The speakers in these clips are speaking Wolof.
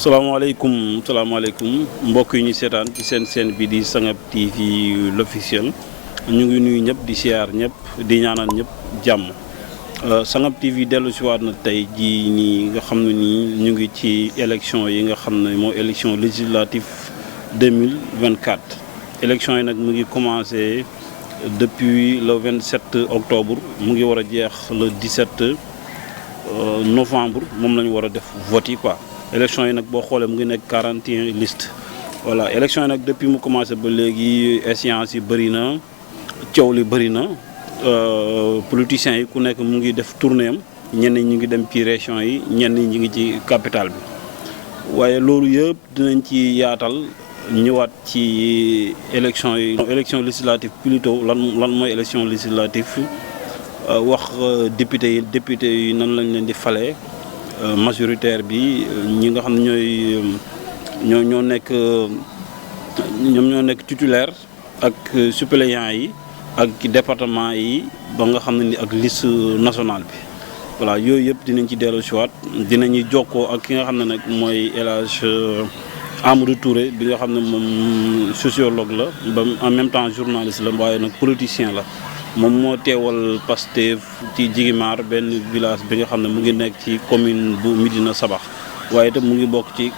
salaamaaleykum mbokk yi ñu seetaan ci seen bi di Sangap TV l'officiel ñu ngi nuyu ñëpp di siyaar ñëpp di ñaanal ñëpp jàmm. Sangap TV dellu si waat na tey jii nii nga xam ne nii ñu ngi ci élection yi nga xam ne moo élection législative 2024. élection yi nag mu ngi commencé depuis le 27 octobre mu ngi war a jeex le 17 novembre moom la ñu war a def vote yi quoi. élection yi nag boo xoolee mu ngi nekk 41 liste voilà élection yi nag depuis mu commencé ba léegi échéance yi bëri na coow li bëri na politiciens yi ku nekk mu ngi def tournée am ñenn ñi ñu ngi dem ci région yi ñenn ñi ngi ci capitale bi waaye loolu yëpp dinañ ci yaatal ñëwaat ci élection yi. élection législative plutôt lan mooy élection législative wax député yi nan lañ leen di falee. Majoritaire bi ñi nga xam ne ñoo nekk titulaire ak suppléant yi ak département yi ba nga xam ne ni ak liste nationale bi voilà yooyu yëpp dinañ ci dellu si waat dinañuy jokkoo ak ki nga xam ne nag mooy El Hadj Amadou Touré bi nga xam ne moom sociologue la ba en même temps journaliste la waaye nag politicien la. moom moo teewal Pastef ci Jigimar benn village bi nga xam ne mu ngi nekk ci commune bu Médina Sabax waaye itam mu ngi bokk ci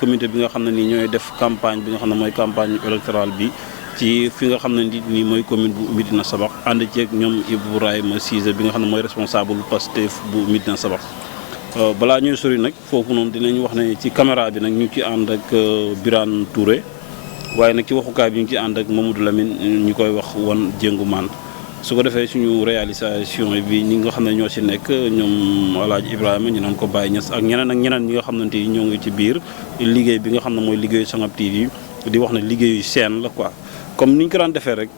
comité bi nga xam ne nii ñooy def campagne bi nga xam ne mooy campagne électorale bi ci fi nga xam ne nii mooy commune bu Médina Sabax ànd ceeg ñoom Ibrahima Cissé bi nga xam ne mooy responsable Pastef bu Médina Sabax balaa ñuy sori nag foofu noonu dinañ wax ne ci caméra bi nag ñu ngi ci ànd ak Birane Touré waaye nag ci waxukaay bi ñu ngi ci ànd ak Mamadou Lamine ñu koy wax Wan Jéngu Maan su ko defee suñu réalisation bi ñi nga xam ne ñoo ci nekk ñoom Alaaji Ibrahima ñu naan ko Baye Niass ak ñeneen ñi nga xamante ni ñoo ngi ci biir liggéey bi nga xam ne mooy liggéeyu Sangap TV di wax ne liggéeyu seen la quoi. comme ni ñu ko daan defee rek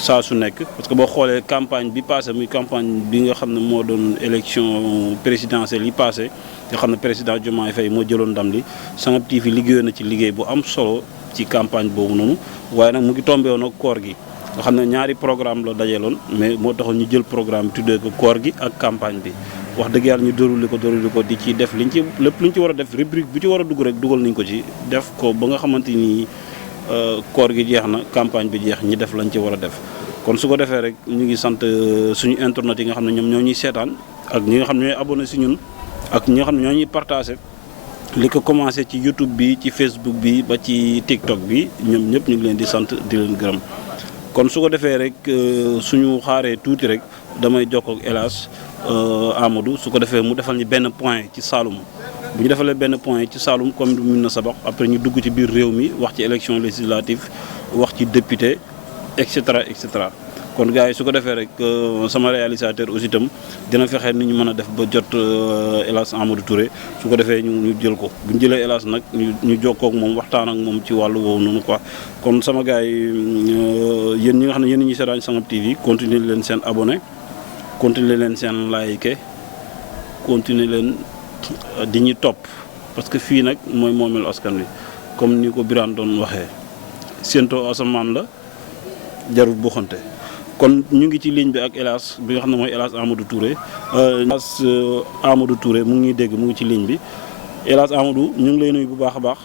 saa su nekk parce que boo xoolee campagne bi passé muy campagne bi nga xam ne moo doon élection présidentielle yi passé nga xam ne président Diomaye Faye moo jëloon ndam li Sangap TV liggéeyoon na ci liggéey bu am solo ci campagne boobu noonu waaye nag mu ngi tombé woon ak koor gi. nga xam ne ñaari programme la dajeeloon mais moo taxoon ñu jël programme tuddee ko koor gi ak campagne bi wax dëgg yàlla ñu déroulé ko di ci def lépp liñ ci war a def rubrique bu ci war a dugg rek dugal nañ ko ci def ko ba nga xamante ni koor gi jeex na campagne bi jeex ñi def lañ ci war a def kon su ko defee rek ñu ngi sant suñu internet yi nga xam ne ñoom ñoo ñuy seetaan ak ñi nga xam ne ñooy abonné si ñun ak ñi nga xam ne ñoo ñuy partagé li ko commencé ci YouTube bi ci Facebook bi ba ci TikTok bi ñoom ñëpp ñu ngi leen di sant di leen gërëm kon su ko defee rek suñu xaaree tuuti rek damay jokkoo ak El Hadj Amadou su ko defee mu defal ñu benn point ci Saloum bu ñu defalee benn point ci Saloum comme du Médina Sabax après ñu dugg ci biir réew mi wax ci élection législative wax ci député et cetera et cetera kon gars yi su ko defee rek sama réalisateur aussi itam dina fexe ni ñu mën a def ba jot El Hadj Amadou Touré su ko defee ñu jël ko bu ñu jëlee El Hadj nag ñu jokkoo ak moom waxtaan ak moom ci wàllu woowu noonu quoi. kon sama gars yi yéen ñi nga xam ne yéen ñi seetaan Sangap TV continuer leen seen abonné continuer leen seen like continuer leen di ñu topp parce que fii nag mooy moomeel askan wi comme ni ko Birane doon waxee séentoo asamaan la jarul buuxante. kon ñu ngi ci ligne bi ak El Hadj bi nga xam ne mooy El Hadj Amadou Touré El Hadj Amadou Touré mu ngi dégg mu ngi ci ligne bi El Hadj Amadou ñu ngi lay nuyu bu baax a baax.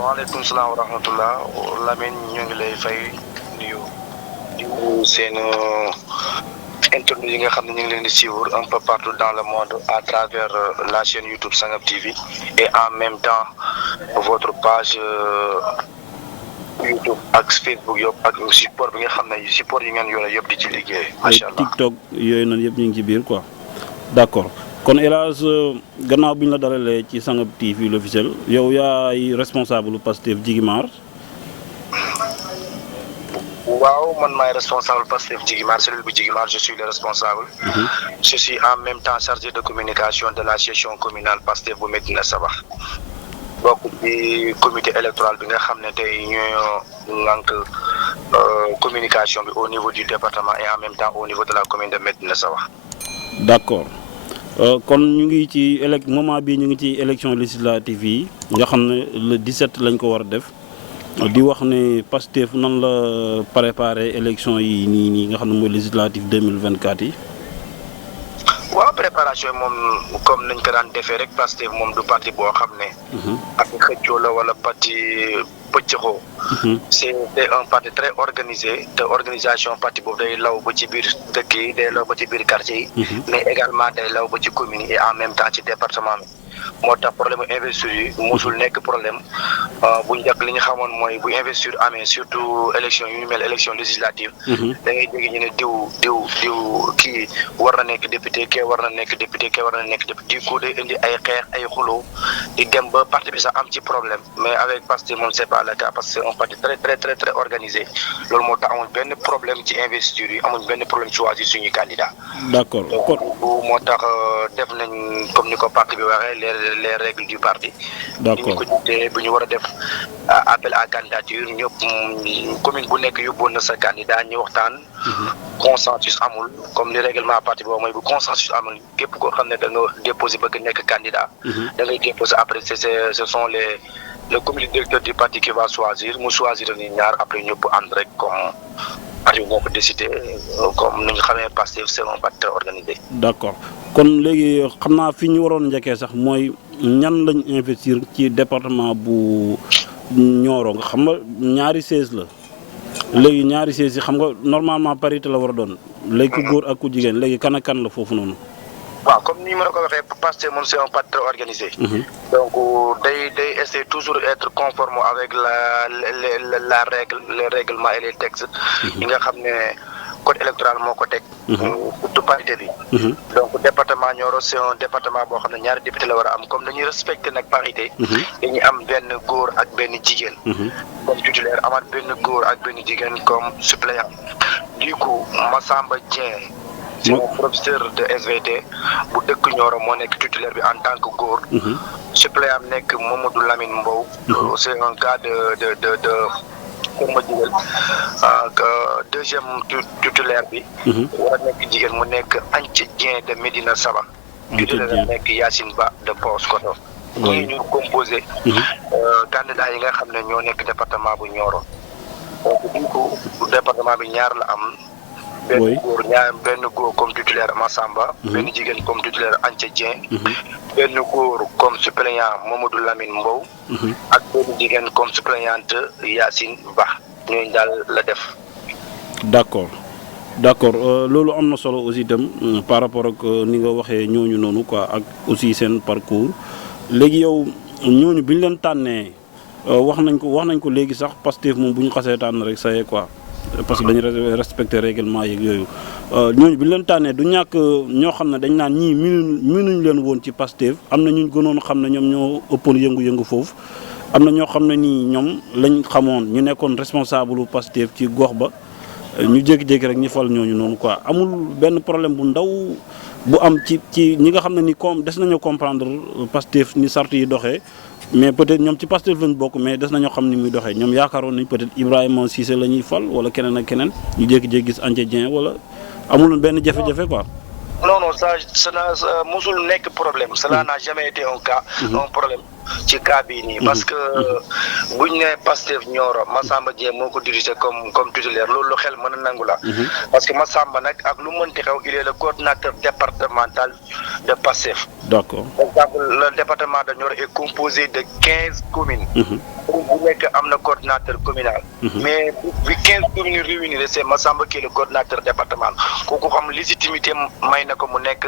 waaleykum salaam wa rahmatullah Lamine ñu ngi lay fay nuyu seen internet yi nga xam ne ñu ngi leen di suivre un peu partout dans le monde à travers la chaîne YouTube Sangap TV et en même temps votre page. YouTube ak Facebook yëpp ak support bi nga xam ne support yi ngeen yore yëpp di ci liggéey. macha allah TikTok yooyu noonu yëpp ñu ngi ci biir quoi d'accord kon El Hadj gannaaw bi ñu la dalalee ci Sangap TV l'officiel yow yaay responsable Pastef Jigimar. waaw man maay responsable Pastef Jigimar cellule bu Jigimar je suis le responsable. Je suis en même temps chargé de communication de la section communale Pastef bu Médina Sabax. bokk ci comité électoral bi nga xam ne tey ñooy ngànk communication bi au niveau du département et en même temps au niveau de la commune de Médina Sabax. d'accord kon ñu ngi ci moment bi ñu ngi ci élection législative yi nga xam ne le 17 lañ ko war a def di wax ne Pastef nan la préparer élection yi nii nga xam ne mooy législative 2024 yi. waaw préparer déclaration yi moom comme nañ ko daan defee rek Pastef moom du parti boo xam ne. ak xëccoo la wala parti pëccëxoo. c'est un parti très organisé te organisation parti boobu day law ba ci biir dëkk yi day law ba ci biir quartier yi. mais également day law ba ci commune yi et en même temps ci département bi. moo tax problème investiture yi mosul nekk problème bu njëkk li ñu xamoon mooy bu investiture amee surtout élection yu ñu mel élection législative. da ngay dégg ñu ne diw kii war na nekk député kee war na nekk député kee war na nekk député du coup day indi ay xeex ay xuloo di dem ba parti bi sax am ci problème mais avec Pastef moom c'est pas le cas parce que c'est un parti très organisé loolu moo tax amuñ benn problème ci investiture yi amuñ benn problème ci choisir suñuy candidat. D'accord donc moo tax def nañ comme ni ko parti bi waxee les règles du parti. D'accord ñu ko jotee bu ñu war a def appel à candidature ñëpp commune bu nekk yóbboon na sa candidat ñu waxtaan. consensus amul comme li règlement parti boobu mooy bu consensus amul képp koo xam ne da nga déposé bëgg nekk candidat. da ngay déposé après ce sont le comité directeur du parti qui va choisir mu choisir ni ñaar après ñëpp ànd rek comme parti bi moo ko décidé comme ni nga xamee Pastef c'est un parti organisé. D'accord kon léegi xam naa fi ñu waroon njëkkee sax mooy ñan lañ investir ci département bu Nioro nga xam nga ñaari siège la léegi ñaari siège yi xam nga normalement parité la war a doon léegi ku góor ak ku jigéen léegi kan ak kan la foofu noonu. waaw comme ni ma la ko waxee Pastef moom c'est un parti très organisé. donc day essayer toujours être conforme avec la règle les règlements et les textes. yi nga xam ne code électoral moo ko teg. surtout parité bi. donc département Nioro c'est un département boo xam ne ñaari député la war a am comme dañuy respecter nag parité. dañuy am benn góor ak benn jigéen. comme titulaire amaat benn góor ak benn jigéen comme suppléant. du coup Massamba Dieng. c'est un professeur de SVT bu dëkk Nioro moo nekk titulaire bi en tant que góor. suppléant am nekk Mamadou Lamine Mbow. c'est un cas de pour ma jigéen deuxième titulaire bi. war a nekk jigéen mu nekk Anthie Dieng de Médina Saba. titulaire nekk Yacine Ba de Paoskoto. ñii ñu composé. candidat yi nga xam ne ñoo nekk département bu Nioro. donc du coup département bi ñaar la am. benn góor comme titulaire Massamba. benn jigéen comme titulaire Anthie Dieng. benn góor comme suppléant Mamadou Lamine Mbow. ak benn jigéen comme suppléante Yacine Ba ñooñu daal la def. D'accord loolu am na solo aussi itam par rapport ak ni nga waxee ñooñu noonu quoi ak aussi seen parcours léegi yow ñooñu bi ñu leen tànnee wax nañ ko léegi sax Pastef moom bu ñu xasee tànn rek ça y est quoi. parce que dañu respecter règlement yeeg yooyu ñooñu bi ñu leen tànnee du ñàkk ñoo xam ne dañ naan ñii miinuñ leen woon ci Pastef am na ñu gënoon xam ne ñoom ñoo ëppoon yëngu-yëngu foofu am na ñoo xam ne nii ñoom lañ xamoon ñu nekkoon responsable u Pastef ci gox ba ñu jékki-jékki rek ñu fal ñooñu noonu quoi amul benn problème bu ndaw bu am ci ñi nga xam ne ni comme des nañoo comprendre Pastef ni sart yi doxee mais peut-être ñoom ci Pastef lañ bokk mais des nañoo xam ni muy doxee ñoom yaakaaroon nañ peut-être Ibrahima Cissé la ñuy fal wala keneen ak keneen ñu jékki-jékki gis Anthie Dieng wala amul benn jafe-jafe quoi. non ça musul nekk problème cela n'a jamais été un cas un problème ci cas bii nii parce que buñ ne Pastef Nioro Massamba Dieng moo ko dirigé comme titulaire loolu lu xel mën a nangu la parce que Massamba nag ak lu mënti xew il est le coordinateur départemental de Pastef. D'accord. Par exemple le département de Nioro est composé de 15 communes. bu nekk am na coordinateur communal. mais bi 15 communes réunies c'est Massamba qui est le coordinateur départemental kooku xam légitimité may na ko mu nekk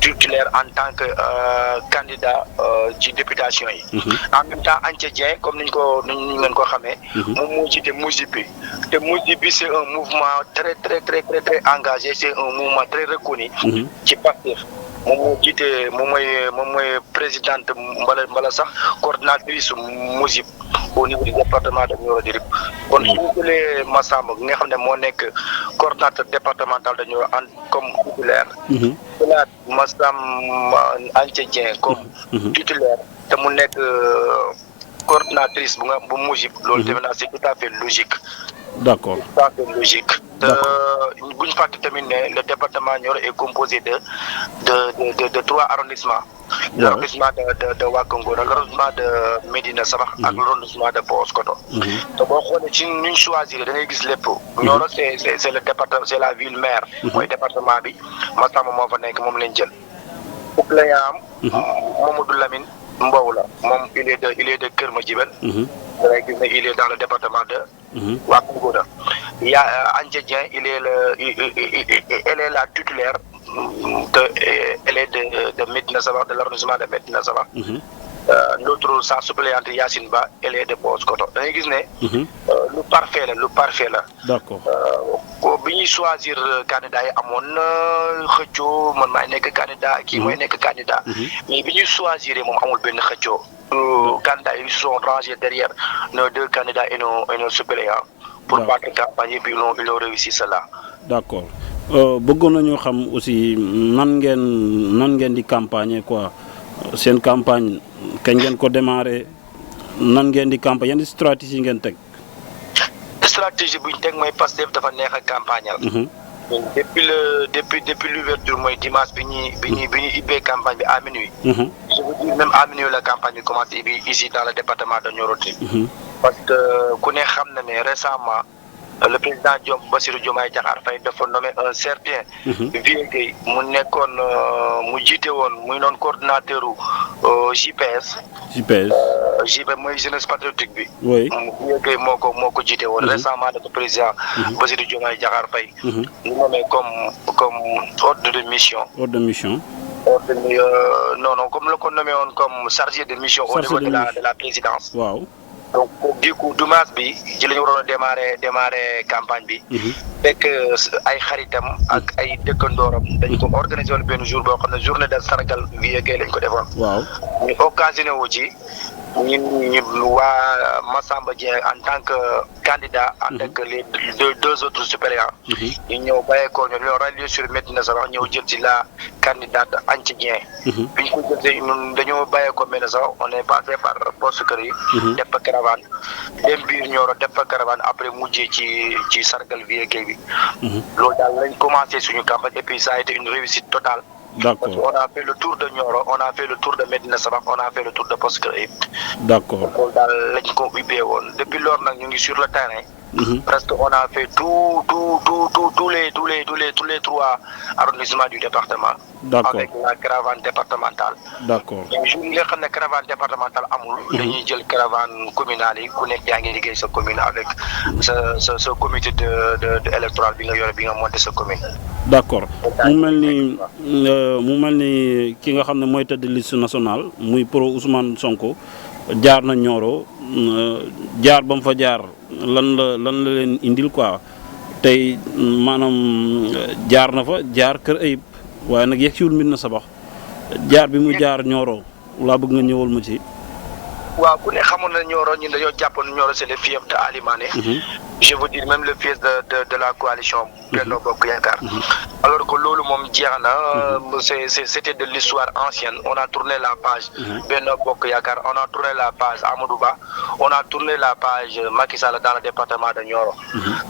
titulaire en tant que candidat ci députation yi. en même temps Anthie Dieng comme ni ñu ngeen ko xamee. moom moo jiite MOUJIP bi te MOUJIP bi c'est un mouvement très engagé c'est un mouvement très reconnu. ci Pastef moom moo jiite moom mooy présidente mbala sax coordinatrice MOUJIP au niveau du département de Nioro du Rip. kon su ñu jëlee Massamba nga xam ne moo nekk coordinateur départemental de Nioro comme titulaire. jëlaat Massamba Anthie Dieng comme titulaire te mu nekk coordinatrice bu MOUJIP. loolu defe naa c'est tout à fait logique. D'accord. Tout à fait logique. bu ñu fàtte tamit ne le département Nioro est composé de 3 arrondissements. L'arrondissement de Wack Ngouna, l'arrondissement de Médina Sabakh ak l'arrondissement de Paoskoto. te boo xoolee ci ñu choisir da ngay gis lépp. Nioro c'est le département c'est la ville mère. mooy département bi Massamba moo fa nekk moom lañ jël. suppléant Mamadou Lamine Mbow la moom il est de Kër Madiabel. dangay gis ne il est dans le département de Wakougoda. Il y a Anja Dieng elle est la titulaire elle est de Médina Sabakh, de l'arrondissement de Médina Sabakh. L'autre sa suppléante Yacine Ba elle est de Paoskoto. Da ngay gis ne lu parfait la. D'accord. bi ñuy choisir candidat yi amoon na xëccoo man maay nekk candidat kii mooy nekk candidat. mais bi ñuy choisir moom amul benn xëccoo. candidats yi se sont rangés derrière nos deux candidats et nos suppléants pour battre campagne et puis ils ont réussi cela. D'accord. Bëggoon nañoo xam aussi nan ngeen di campagne quoi seen campagne kañ ngeen ko démarré nan ngeen di campagne yan stratégie ngeen teg. stratégie bu ñu teg mooy Pastef dafa neex a campagne depuis l'ouverture mooy dimanche bi ñuy ibbee campagne bi à minuit. Je veux dire même à minuit la campagne bi commencé bi ici dans le département de Nioro. parce que ku ne xam na ne récemment le président Bassirou Diomaye Diakhar Faye dafa nommé un certain Vieux Gueye mu nekkoon mu jiite woon muy noon coordinateur JPS. JPS mooy jeunesse patriotique bi. oui Vieux Gueye moo ko jiite woon. récemment le président Bassirou Diomaye Diakhar Faye ñu nommé comme ordre de mission. Non comme la ko nommé woon comme chargé de mission au niveau de la présidence. waaw. donc du coup dimanche bi ci la ñu waroon a démarrer campagne bi. fekk ay xaritam ak ay dëkkandooram dañ ko organisé woon benn jour boo xam ne journée de sargal Vieux Gueye lañ ko defoon. waaw ñu occasionné wu ci ñu waa Massamba Dieng en tant que candidat. ànd ak les deux autres suppléants. ñu ñëw bàyyeekoo ñoom ñoo rallié sur Médina Sabakh ñëw jël ci la candidate Anta Dieng. bi ñu ko jëlee ñun dañoo bàyyeekoo Médina Sabakh on est passé par poste kër yi. def fa caravane dem biir Nioro def fa caravane après mujjee ci sargal Vieux Gueye bi. loolu daal lañ commencé suñu campagne et puis ça a été une réussite totale. D'accord. Parce qu'on a fait le tour de Nioro, on a fait le tour de Médina Sabakh, on a fait le tour de Poste Kër Ayib. D'accord. loolu daal lañ ko ubbee woon depuis lors nag ñu ngi sur le terrain. Presque on a fait tous les trois arrondissements du département. D'accord. Avec la caravane départementale. D'accord. jour yi nga xam ne caravane départementale amul. dañuy jël caravane communale yi ku nekk yaa ngi liggéey sa commune avec sa comité de électoral bi nga yore bi nga monté sa commune. D'accord mu mel ni ki nga xam ne mooy tête de liste nationale muy pro Ousmane Sonko jaar na Nioro jaar ba mu fa jaar lan la leen indil quoi tey maanaam jaar na fa jaar Kër Ayib waaye nag yegsiwul Médina Sabakh jaar bi mu jaar Nioro laa bëgg nga ñëwal ma ci. waaw ku ne xamoon na Nioro ñun dañoo jàppoon Nioro c'est le fief de Ali Mané. Je veux dire même le fief de la coalition Benno Bokk Yaakaar. Alors que loolu moom jeex na c'était de l'histoire ancienne on a tourné la page Benno Bokk Yaakaar on a tourné la page Amadou Ba on a tourné la page Macky Sall dans le département de Nioro.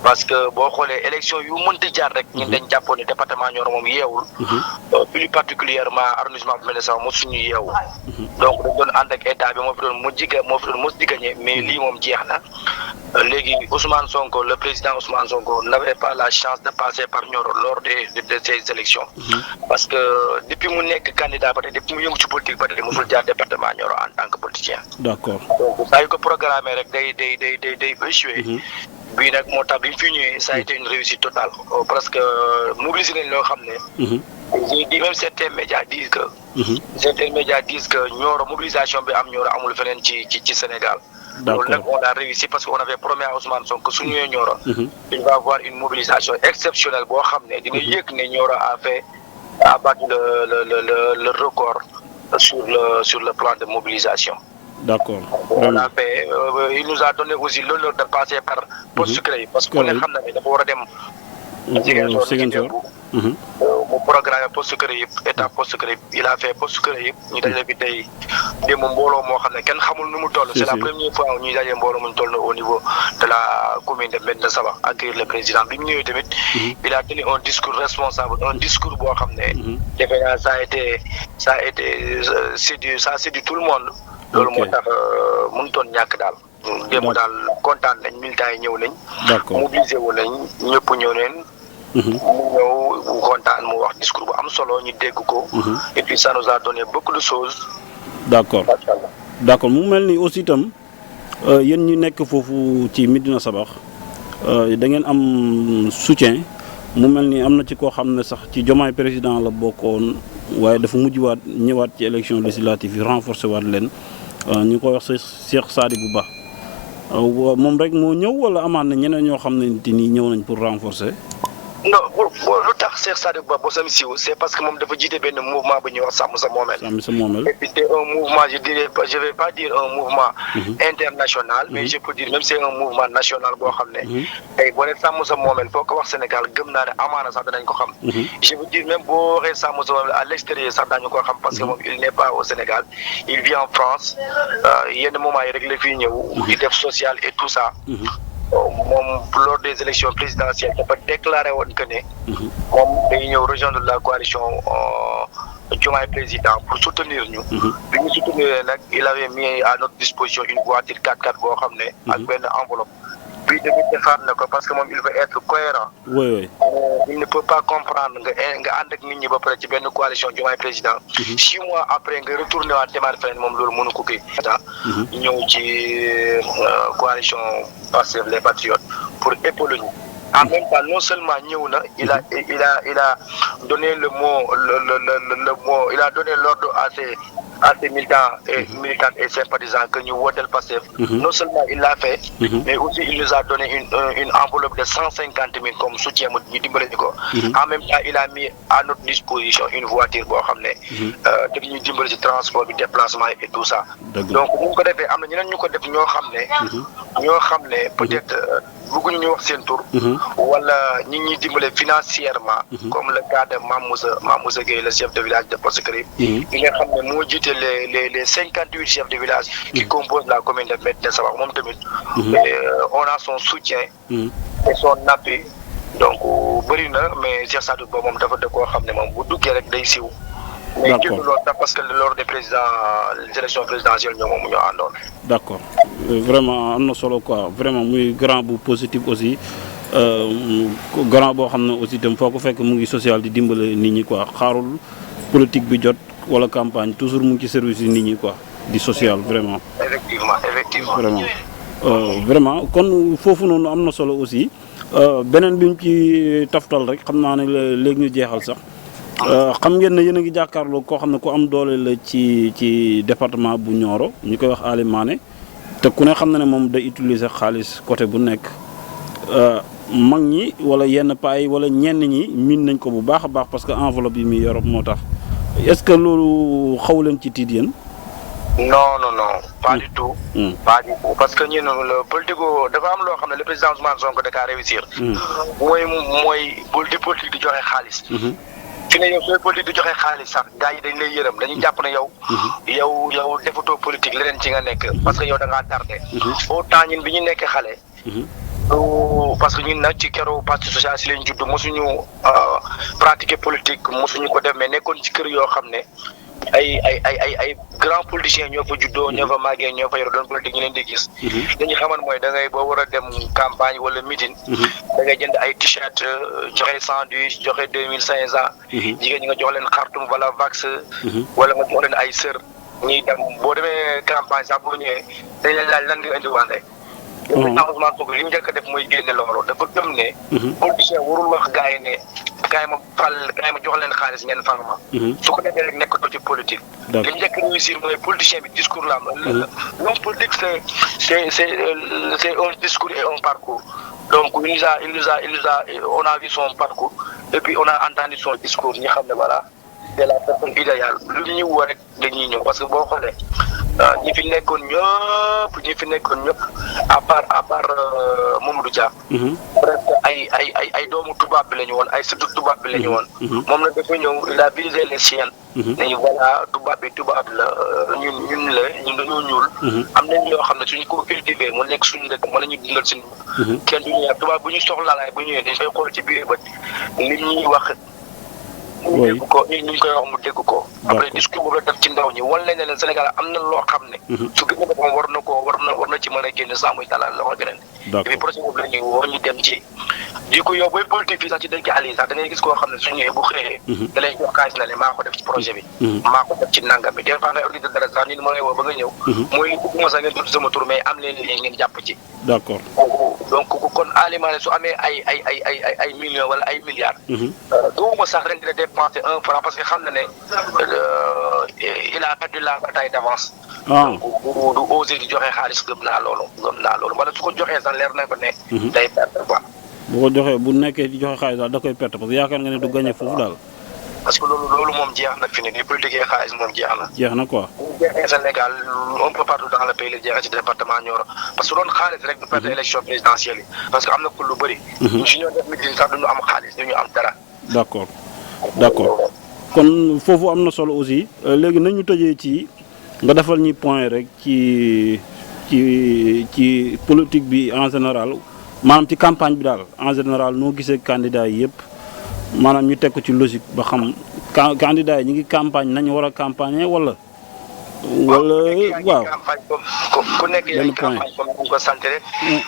parce que boo xoolee élection yu mënti jaar rek ñun dañ jàppoon ne département Nioro moom yeewul. plus particulièrement arrondissement bu Médina Sabakh mosuñu yeewu. donc dañ doon ànd ak état bi moo fi doon mos di gagné mais lii moom jeex na. léegi Ousmane Sonko le président Ousmane Sonko n'avait pas la chance de passer par Nioro lors de ces élections. parce que depuis mu nekk candidat ba tey depuis mu yëngu ci politique ba tey mosul jaar département Nioro en tant que politicien. D'accord. donc saa yu ko programmé rek day échoué. bii nag moo tax bi mu fi ñëwee ça a été une réussite totale parce que mobilisé nañ loo xam ne. j'ai dit même certains médias disent que. Nioro mobilisation bi am Nioro amul feneen ci Sénégal. D'accord. loolu nag on a réussi parce que on avait promis à Ousmane Sonko su ñëwee Nioro. il va avoir une mobilisation exceptionnelle boo xam ne dina yëg ne Nioro a battu le record sur le plan de mobilisation. D'accord. on a fait il nous a donné aussi l'honneur de passer par Poste Kër Ayib parce que ku ne xam na ne dafa war a dem. Ziguinchor. mu programme Poste Kër Ayib état Poste Kër Ayib il a fait Poste Kër Ayib ñu dajale bi tey démb mbooloo moo xam ne kenn xamul nu mu toll. c'est la première fois ñuy daje mbooloo mu ñu toll au niveau de la commune de Médina Sabakh accueillir le président bi mu ñëwee tamit. il a tenu un discours responsable un discours boo xam ne. defe naa ça a été séduit tout le monde. loolu moo tax mënutoon ñàkk daal. démb daal kontaan nañ militants yi ñëw nañ. D'accord. mobilisé wu nañ ñëpp ñëw nañ. mu ñëw kontaan mu wax discours bu am solo ñu dégg ko. et puis ça nous a donné beaucoup de choses. d'accord d'accord mu mel ni aussi itam yéen ñu nekk foofu ci Médina Sabakh da ngeen am soutien mu mel ni am na ci koo xam ne sax ci Diomaye président la bokkoon waaye dafa mujjwaat ñëwaat ci élection législative yi renforcer waat leen ñu koy wax sa Cheikh Sadibou Ba moom rek moo ñëw wala amaat na ñeneen ñoo xam ne ni ñëw nañ pour renforcer. non lu tax Cheikh Sadibou Ba bosam siiw c'est parce que moom dafa jiite benn mouvement bu ñuy wax sàmm sa moomeel. sàmm sa moomeel. et puis c'est un mouvement je vais pas dire un mouvement international mais je peux dire même c'est un mouvement national boo xam ne tey boo nee sàmm sa moomeel foo ko wax Sénégal gëm naa ne amaana sax danañ ko xam. je veux dire même boo waxee sàmm sa moomeel à l'extérieur sax daañu ko xam parce que moom il n'est pas au Sénégal il vit en France yenn moment yi rek la fii ñëw di def social et tout ça. moom lors des élections présidentielles dafa déclaré woon que ne moom day ñëw rejoindre la coalition Diomaye président pour soutenir ñu bi ñu soutenir nag il avait mis à notre disposition une voiture 4x4 boo xam ne ak benn enveloppe puis tamit defaat na ko parce que moom il veut être cohérent. oui. il ne peut pas comprendre nga ànd ak nit ñi ba pare ci benn coalition Diomaye président 6 mois après nga retourné waat demaat feneen moom loolu mënu ko kii ñëw ci coalition Pastef les Patriotes pour épauler ñu. En même temps, non seulement Nyouna, il a donné le mot, il a donné l'ordre à ses militants et sympathisants que nous votions le passé. Non seulement il l'a fait, mais aussi il nous a donné une enveloppe de 150 000 comme soutien. En même temps, il a mis à notre disposition une voiture pour de transport, de déplacement et tout ça. Donc, nous avons peut-être beaucoup de tour. Wala ñi ñi dimbale financièrement comme le cas de Mamoussa Gueye le chef de village de Poskri yi nga xam ne moo jiite les 58 chefs de village qui composent la commune de Médina Sabakh moom tamit on a son soutien et son appui donc bëri na mais Cheikh Sadibou Ba moom dafa de koo xam ne moom bu duggee rek day siiw mais jënd loolu tax parce que lors des élections présidentielles ñoo moom ñoo àndoon. D'accord vraiment am na solo quoi vraiment muy grand bu positif aussi grand boo xam ne aussi itam foo ko fekk mu ngi social di dimbale nit ñi quoi xaarul politique bi jot wala campagne toujours mu ngi ci service yi nit ñi quoi di social vraiment. effectivement vraiment vraiment kon foofu noonu am na solo aussi beneen bi mu ci taftal rek xam naa ne léegi ñu jeexal sax xam ngeen ne yéen a ngi jàkkaarloo koo xam ne ku am doole la ci département bu Nioro ñu koy wax Ali Mané te ku ne xam na ne moom day utiliser xaalis côté bu nekk. mag ñi wala yenn paay wala ñenn ñi miin nañ ko bu baax a baax parce que enveloppe yi muy Europe moo tax est-ce que loolu xaw leen ci tiit yéen. non pas du tout. Pas du tout parce que ñun le politique dafa am loo xam ne le président Ousmane Sonko da kaa réussir. mooy politique di joxe xaalis. fi ne yow sooy politique di joxe xaalis sax gars yi dañ lay yërëm dañuy jàpp ne yow defatoo politique leneen ci nga nekk parce que yow da ngaa tardé. autant ñun bi ñu nekk xale. parce que ñun nag ci keroog parti social si lañ judd mosuñu pratiquer politique mosuñu ko def mais nekkoon ci kër yoo xam ne ay grands politiciens ñoo fa juddoo ñoo fa màggee ñoo fa yor doon politique ñu leen di gis. dañuy xaman mooy da ngay boo war a dem campagne wala meeting. da ngay jënd ay t-shirt joxe sandwich joxe 2500. jigéen ñi nga jox leen xartum wala vax. wala nga jox leen ay sër ñuy dem boo demee campagne sax boo ñëwee dañ leen laaj lan nga indiwaale. président Ousmane Sonko li mu njëkk a def mooy génne loolu dafa gëm ne politicien warul wax gars yi ne gars yi ma jox leen xaalis ngeen fal ma su ko defee rek nekkatoo ci politique li mu njëkk a réussir mooy politicien bi discours la am l'homme politique c'est un discours et un parcours donc on a vu son parcours et puis on a entendu son discours ñi xam ne voilà c'est la personne idéale lu ñu woo rek dañuy ñëw parce que boo xoolee ñi fi nekkoon ñëpp à part Mamadou Dia. presque ay doomu tubaab bi la ñu woon ay sëtu tubaab bi la ñu woon. moom nag dafa ñëw il a brisé les chaînes. dañu voilà tubaab la ñun dañoo ñuul. am nañ yoo xam ne suñu ko cultivé mu nekk suñu dëkk mën nañu dundal suñu. kenn du ñu yàgg tubaab bu ñu soxlaalaay bu ñëwee dañ koy xool ci biir bët li ñuy wax. ñu dégg ko ñu koy wax mu dégg ko. après discours boobu la def ci ndaw ñi wan leen ne Sénégal am na loo xam ne. su gën a boppam war na ci mën a génn saa muy talal loxo beneen. et puis projet boobu la ñuy woo ñu dem ci di ko yow booy politique fii sax ci dëkk àll yi sax da ngay gis koo xam ne su ñëwee bu xëyee. da lay jox xaalis na le maa ko def ci projet bi. maa ko def ci nangam bi des fois ngay organiser dara sax nit moo lay woo ba nga ñëw. mooy bëgguma sax ngeen tudd sama tur mais am leen lii ngeen jàpp ci. d'accord donc kon Alimane su amee ay millions wala ay milliards. duuma sax ren dina dépenser 1 franc parce que xam na ne il a perdu la bataille d'avance. donc du osé di joxe xaalis gëm naa loolu wala su ko joxee sax leer na ko ne. day perte quoi. bu ko joxee bu nekkee di joxe xaalis daal da koy perte parce que yaakaar nga ne du gagné foofu daal. parce que loolu moom jeex na fi ne nii politique yi xaalis moom jeex na. jeex na quoi. bu jeexee Sénégal un peu partout dans le pays la jeexee ci département Nioro parce que doon xaalis rek du perte élection présidentielle yi parce que am na ku lu bëri. su ñoo def meeting sax duñu am xaalis duñu am dara. d'accord kon foofu am na solo aussi léegi nañu tëjee ci nga defal ñi point rek ci politique bi en général maanaam ci campagne bi daal en général noo gisee candidat yi yëpp maanaam ñu teg ko ci logique ba xam candidat yi ñu ngi campagne nañu war a campagne wala waaw ku nekk yaa ngi campagne comme ni ko sant rek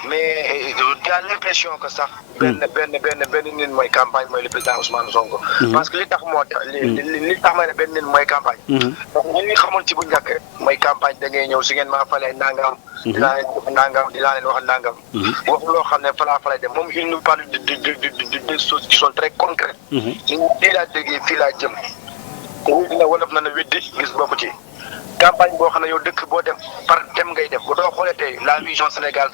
mais t'as l'impression que sax benn nit mooy campagne mooy le président Ousmane Sonko parce que li tax ma ne benn nit mooy campagne donc ñun ñi xamoon ci bu njëkk mooy campagne da ngay ñëw si ngeen maa falee nangam dinaa leen wax nangam wax loo xam ne falaa falay dem moom il nous parle de choses qui sont très concrètes fii laa déggee fii laa jëm dina wolof na na weddi gis bokk ci campagne boo xam ne yow dëkk boo dem par dem ngay def bu doo xoolee tey la vision Sénégal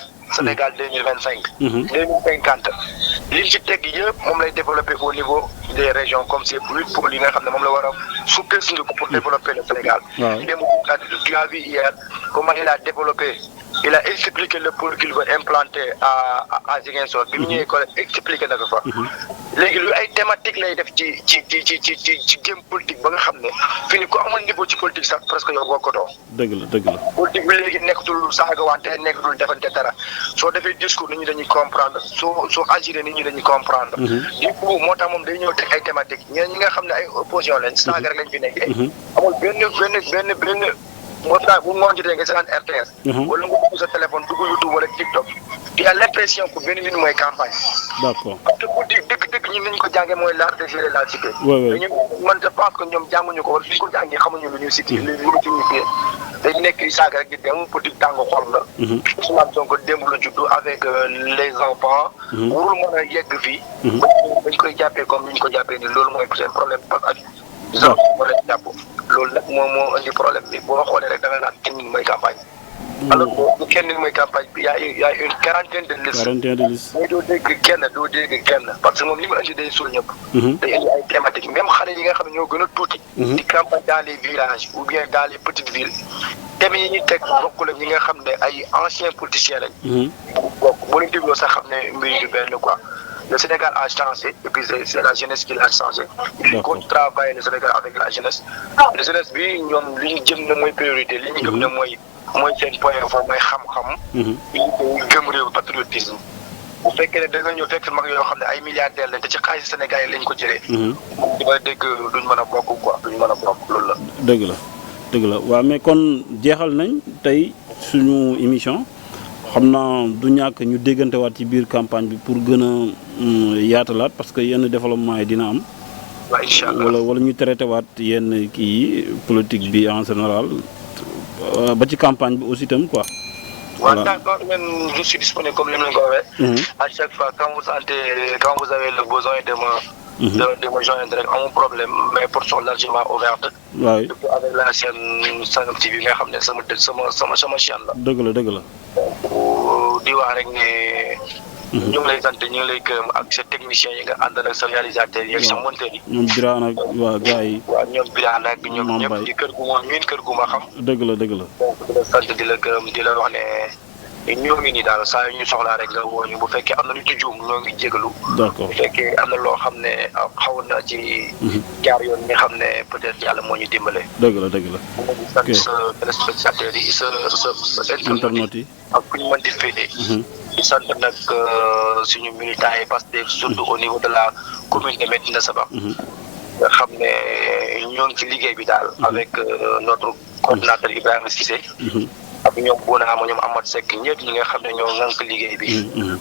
2025 2050 liñ ci teg yëpp moom lay développer au niveau des régions comme ces 8 pôles yi nga xam ne moom la war a sukkandiku pour développer le Sénégal. Tu as vu hier comment il a développé il a expliqué le pôle qu'il veut implanter à Ziguinchor bi mu ñëwee ko expliqué na ko fa. léegi lu ay thématique lay def ci game politique ba nga xam ne fii ni ko amoon niveau ci politique sax presque yow bokkutoo. dëgg la. politique bi léegi nekkatul saaga wante nekkatul defante dara soo defee discours nit ñi dañuy comprendre soo agiré nit ñi dañuy comprendre. du coup moo tax moom day ñëw teg ay thématique ñeneen ñi nga xam ne ay opposition lañ saaga rek lañ fi nekkee. amul benn moo tax bu ngoon jotee nga seetaan RTS. wala nga dugg sa téléphone dugg YouTube wala TikTok. il y a l'impression que benn nit mooy campagne. d'accord parce que politique dëgg ni ñu ko jàngee mooy l'art de gérer la cité. oui man je pense que ñoom jànguñu ko wala suñ ko jàngee xamuñu lu ñuy cité lu ñu signifié dañ nekk saaga rek di dem politique tàng xol la. Ousmane Sonko démb la juddu avec les enfants. warul mën a yegg fii. dañ koy jàppee comme ni ñu ko jàppee nii loolu mooy seen problème parce que. loolu nag moo indi problème bi boo xoolee rek da nga naan kenn nit mooy campagne. alors que kenn nit mooy campagne bi y a une quarantaine de listes. mais doo dégg kenn parce que moom li mu indi day suul ñëpp. day indi ay thématiques même xale yi nga xam ne ñoo gën a tuuti. di campagne dans les villages ou bien dans les petites villes. thèmes yi ñuy teg bokkul ak ñi nga xam ne ay anciens politiciens lañ. bokk boo leen dégloo sax xam ne mbir yi du benn quoi. Le Sénégal a changé et puis c'est la jeunesse qui l'a changé. Il faut travailler le Sénégal avec la jeunesse. La jeunesse bi ñoom li ñu jëm ne mooy priorité li ñu gëm ne mooy seen point foofu mooy xam-xam. gëm réew patriotisme. bu fekkee ne da nga ñëw fekk mag yoo xam ne ay milliardaires lañ te ci xaalis Sénégal yi lañ ko jëlee. dina dégg duñ mën a bokk quoi duñ mën a bokk loolu la. dëgg la waaw mais kon jeexal nañ tey suñu émission. xam naa du ñàkk ñu déggantewaat ci biir campagne bi pour gën a yaatalaat parce que yenn développement yi dina am. waaw incha allah wala ñu traité waat yenn kii politique bi en général ba ci campagne bi aussi itam quoi. Voilà. D'accord, je suis disponible comme le même à chaque fois quand vous avez le besoin de me joindre à mon problème, mes portes sont largement ouvertes. Oui. Avec la chaîne Sangam TV nga xam ne sama chaîne la. dëgg la. di wax rek ne. ñu ngi lay sant ñu ngi lay gërëm ak sa technicien yi nga àndal ak sa réalisateur yi ak sa monteur yi. ñoom Birane ak waa gars yi. waaw ñoom Birane ak ñoom ñëpp di kër gu ma xam. dëgg la. donc di la sant di la gërëm di la wax ne ñoo ngi nii daal saa yu ñu soxlaa rek nga woo ñu bu fekkee am na lu ci juum ñoo ngi jégalu. d'accord bu fekkee am na loo xam ne xaw na ci. jaar yoon ñi xam ne peut-être yàlla moo ñu dimbale. dëgg la. ok sa téléspectateurs yi sa internet yi ak ku ñu mën di féetee. di sant nag suñu militants yi parce que surtout au niveau de la commune de Médina Sabakh. nga xam ne ñoo ngi ci liggéey bi daal. avec notre coordinateur Ibrahima Cissé. avec ñoom Bounama ñoom Amath Seck ñëpp ñi nga xam ne ñoo ŋànk liggéey bi.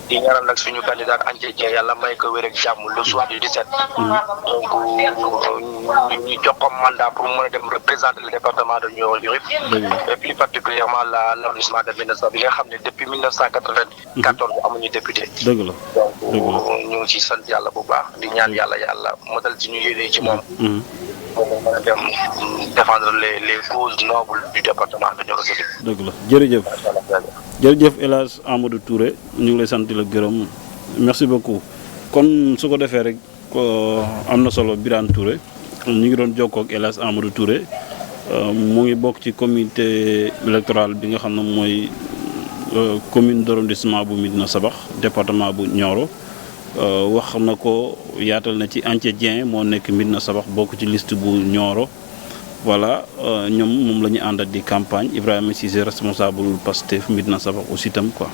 di ñaanal nag suñu candidat Anta Dieng yàlla may ko wér ak jàmm le soir du 17. donc ñu jox ko mandat pour mën a dem représenter le département de Nioro-du-Rip. et plus particulièrement l'arrondissement de Médina Sabakh bi nga xam ne depuis 1994 amuñu député. dëgg la donc ñu ngi ci sant yàlla bu baax di ñaan yàlla motal ci ñu yéene ci moom. pour mën a dem défendre les causes nobles du département de Nioro-du-Rip. dëgg la jërëjëf El Hadj Amadou Touré ñu ngi lay sant la gërëm merci beaucoup kon su ko defee rek am na solo Birane Touré ñu ngi doon jokkoo ak El Hadj Amadou Touré mu ngi bokk ci comité électoral bi nga xam ne mooy commune d'arrondissement bu Médina Sabakh département bu Nioro wax na ko yaatal na ci Anta Dieng moo nekk Médina Sabakh bokk ci liste bu Nioro voilà ñoom moom la ñu àndat di campagne Ibrahima Cissé responsable Pastef Médina Sabakh aussi itam quoi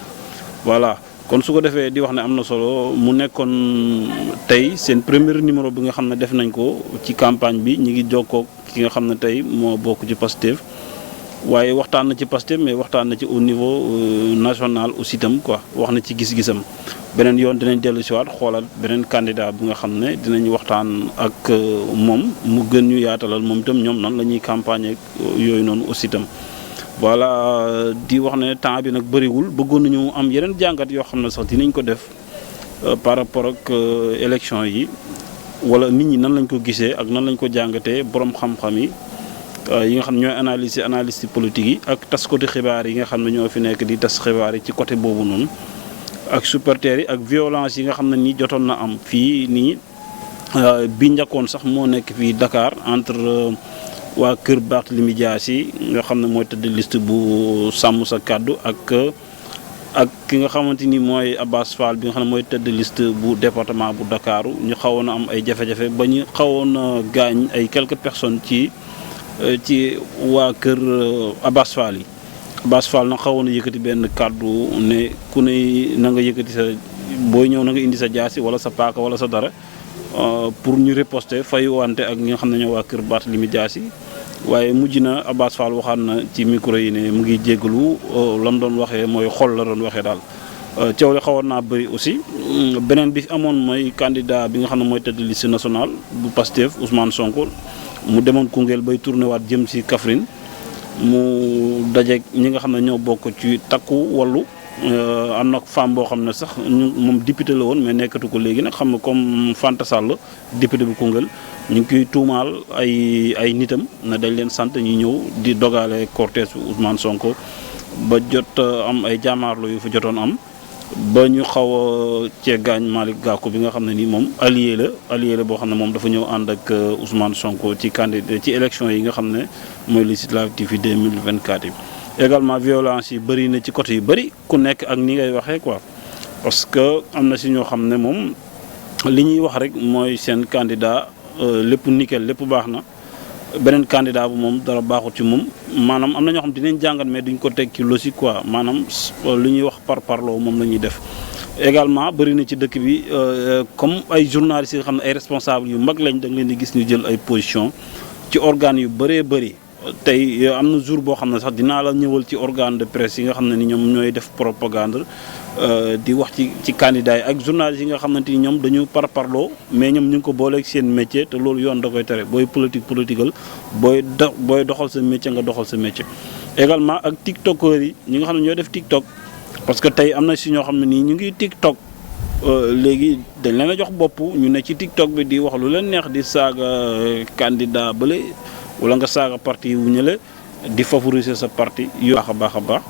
voilà kon su ko defee di wax ne am na solo mu nekkoon tey seen premier numéro bi nga xam ne def nañ ko ci campagne bi ñi ngi jokkoo ki nga xam ne tey moo bokk ci Pastef waaye waxtaan na ci Pastef mais waxtaan na ci au niveau national aussi itam quoi wax na ci gis-gisam beneen yoon dinañ dellu si waat xoolal beneen candidat bi nga xam ne dinañ waxtaan ak moom mu gën ñu yaatalal moom itam ñoom nan la ñuy campagne yooyu noonu aussi itam voilà di wax ne temps bi nag bëriwul bëggoon nañu am yeneen jàngat yoo xam ne sax dinañ ko def par rapport ak élection yi wala nit ñi nan lañ ko gisee ak nan lañ ko jàngatee borom xam-xam yi nga xam ñooy analyste politique yi ak taskati xibaar yi nga xam ne ñoo fi nekk di tas xibaar yi ci côté boobu noonu ak supporters yi ak violence yi nga xam ne nii jotoon na am fii nii bi njëkkoon sax moo nekk fii Dakar entre waa kër Barthélémy Dias yi nga xam ne mooy tëdd liste bu sàmm sa kàddu ak ki nga xamante ni mooy Abass Fall bi nga xam ne mooy tëdd liste bu département bu Dakar ñu xawoon a am ay jafe-jafe ba ñu xawoon a gaañ ay quelques personnes ci waa kër Abass Fall yi Abass Fall na xawoon a yëkkati benn kàddu ne ku ne na nga yëkkati sa booy ñëw na nga indi sa jaasi wala sa paaka wala sa dara pour ñu riposter fayu wante ak ñi nga xam ne ñoo waa kër Barthélémy Dias yi waaye mujj na Abass Fall waxaat na ci micro yi ne mu ngi jégalu la mu doon waxee mooy xol la doon waxee daal coow li xawoon naa bëri aussi beneen bi amoon mooy candidat bi nga xam ne mooy tête de liste nationale bu Pastef Ousmane Sonko mu demoon Koungheul bay tourné waat jëm ci Kaffrine mu dajeeg ñi nga xam ne ñoo bokk ci takku wallu am na femme boo xam ne sax moom député la woon mais nekkatu ko léegi nag xam nga comme Fanta Sall député bu Koungheul ñu ngi koy tuumaal ay nitam na dañ leen sant ñu ñëw di dogale cortège Ousmane Sonko ba jot am ay jaamaarlo yu fa jotoon am ba ñu xaw a cee gaañ Malick Gakou bi nga xam ne nii moom allié la boo xam ne moom dafa ñëw ànd ak Ousmane Sonko ci candidat ci élection yi nga xam ne mooy législative yi 2024 yi. également violence yi bëri na ci côté yu bëri ku nekk ak ni ngay waxee quoi parce que am na si ñoo xam ne moom li ñuy wax rek mooy seen candidat lépp nickel lépp baax na beneen candidat bu moom dara baaxut ci moom maanaam am na ñoo xam dinañ jàngat mais duñ ko teg ci logique quoi maanaam li ñuy wax par parloo moom la ñuy def. également bëri na ci dëkk bi comme ay journalistes yi nga xam ne ay responsables yu mag lañ da nga leen di gis ñu jël ay position ci organes yu bëree bëri. tey am na jour boo xam ne sax dinaa la ñëwal ci organe de presse yi nga xam ne ni ñoom ñooy def propagande di wax ci candidat yi ak journalistes yi nga xamante ni ñoom dañu parparloo mais ñoom ñu ngi ko booleeg seen métier te loolu yoon da koy tere booy political booy doxal sa métier nga doxal sa métier. également ak tiktokers yi ñi nga xam ne ñooy def tiktok parce que tey am na si ñoo xam ne nii ñu ngi tiktok léegi dañ leen a jox bopp ñu ne ci tiktok bi di wax lu leen neex di saaga candidat bële. wala nga saaga parti wu ñële di favoriser sa parti yu baax a baax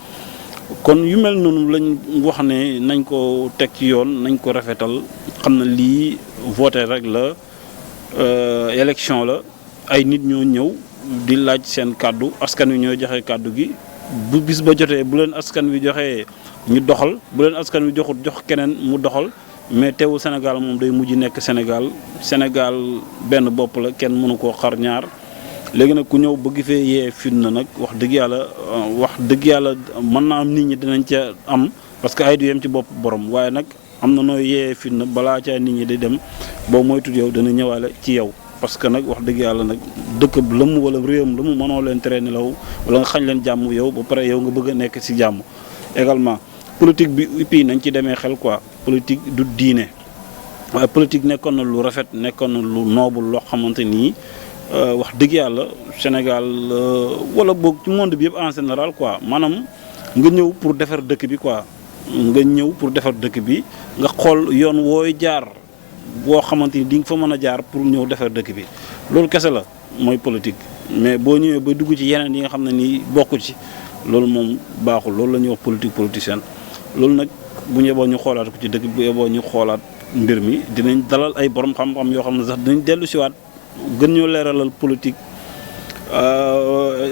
kon yu mel noonu lañ wax ne nañ ko teg ci yoon nañ ko rafetal xam na lii voté rek la élection la ay nit ñoo ñëw di laaj seen kàddu askan wi ñooy joxe kàddu gi bu bis ba jotee bu leen askan wi joxee ñu doxal bu leen askan wi joxut jox keneen mu doxal mais teewul Sénégal moom day mujj nekk Sénégal benn bopp la kenn mënu koo xar ñaar. léegi nag ku ñëw bëgg fee yee fitna nag wax dëgg yàlla mën naa am nit ñi dinañ ca am parce que ay du yem ci bopp borom waaye nag am na nooy yee fitna balaa caa nit ñi di dem boo moytu yow dana ñëwaale ci yow parce que nag wax dëgg yàlla nag dëkk lëmm wala réewam lëmm mënoo leen tere nelaw wala nga xañ leen jàmm yow ba pare yow nga bëgg a nekk ci jàmm également politique bi puis nañ ci demee xel quoi politique du diine waaye politique nekkoon na lu rafet nekkoon na lu noble loo xamante nii wax dëgg yàlla Sénégal wala boog ci monde bi yëpp en général quoi maanaam nga ñëw pour defar dëkk bi quoi nga ñëw pour defar dëkk bi nga xool yoon wooy jaar boo xamante ni di nga fa mën a jaar pour ñëw defar dëkk bi loolu kese la mooy politique mais boo ñëwee ba dugg ci yeneen yi nga xam ne nii bokku ci loolu moom baaxul loolu la ñuy wax politique politicienne loolu nag bu ñu yeboo ñu xoolaat ko ci dëkk bu yeboo ñu xoolaat mbir mi dinañ dalal ay borom xam-xam yoo xam ne sax dinañ dellu siwaat gën ñoo leeralal politique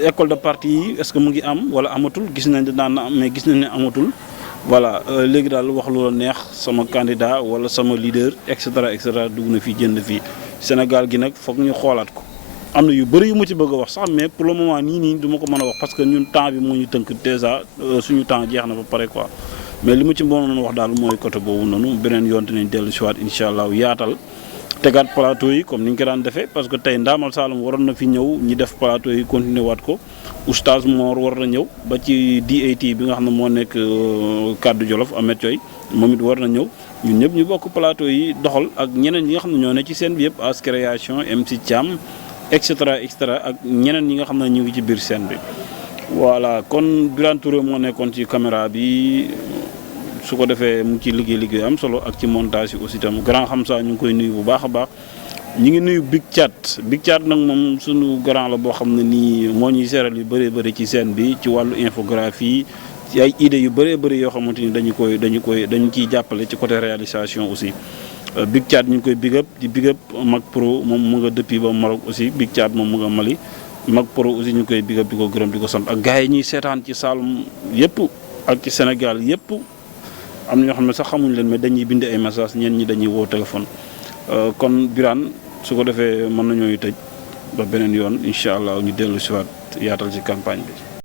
école de parti yi est-ce que mu ngi am wala amatul gis nañ ne daan na am mais gis nañ ne amatul voilà léegi daal wax lu la neex sama candidat wala sama leader et cetera dugg na fii jënd fii Sénégal gi nag foog ñu xoolaat ko am na yu bëri yu mu ci bëgg a wax sax mais pour le moment nii du ma ko mën a wax parce que ñun temps bi moo ñu tënk déjà suñu temps jeex na ba pare quoi mais li mu ci mënoon wax daal mooy côté boobu noonu beneen yoon dinañ dellu si waat incha allah yaatal tegaat plateau yi comme ni ñu ko daan defee parce que tey Ndaamal Saloum waroon na fi ñëw ñi def plateau yi continuer waat ko oustaz Mor war na ñëw ba ci DAT bi nga xam ne moo nekk kaddu Jolof Ahmed Thioy moom it war na ñëw ñun ñëpp ñu bokk plateau yi doxal ak ñeneen ñi nga xam ne ñoo ne ci scène bi yëpp as création MC Thiam et cetera ak ñeneen ñi nga xam ne ñu ngi ci biir scène bi voilà kon Birane Touré moo nekkoon ci caméra bi su ko defee mu ngi ciy liggéey am solo ak ci montage yi aussi tam grand xam sa ñu ngi koy nuyu bu baax a baax ñu ngi nuyu Big Thiat nag moom suñu grand la boo xam ne nii moo ñuy seeral yu bëree bëri ci scène bi ci wàllu infographie ci ay idées yu bëree bëri yoo xamante ni dañu ciy jàppale ci côté réalisation aussi Big Thiat ñu ngi koy big up di big up Mag Pro moom mu nga depuis ba Maroc aussi Big Thiat moom mu nga Mali Mag Pro aussi ñu ngi koy big up di ko gërëm di ko sant ak gars yi ñuy seetaan ci Saloum yëpp ak ci Sénégal yëpp am na ñoo xam ne sax xamuñ leen mais dañuy bind ay message ñeen ñi dañuy woo téléphone kon Birane su ko defee mën nañooy tëj ba beneen yoon incha allah ñu dellu si waat yaatal ci campagne bi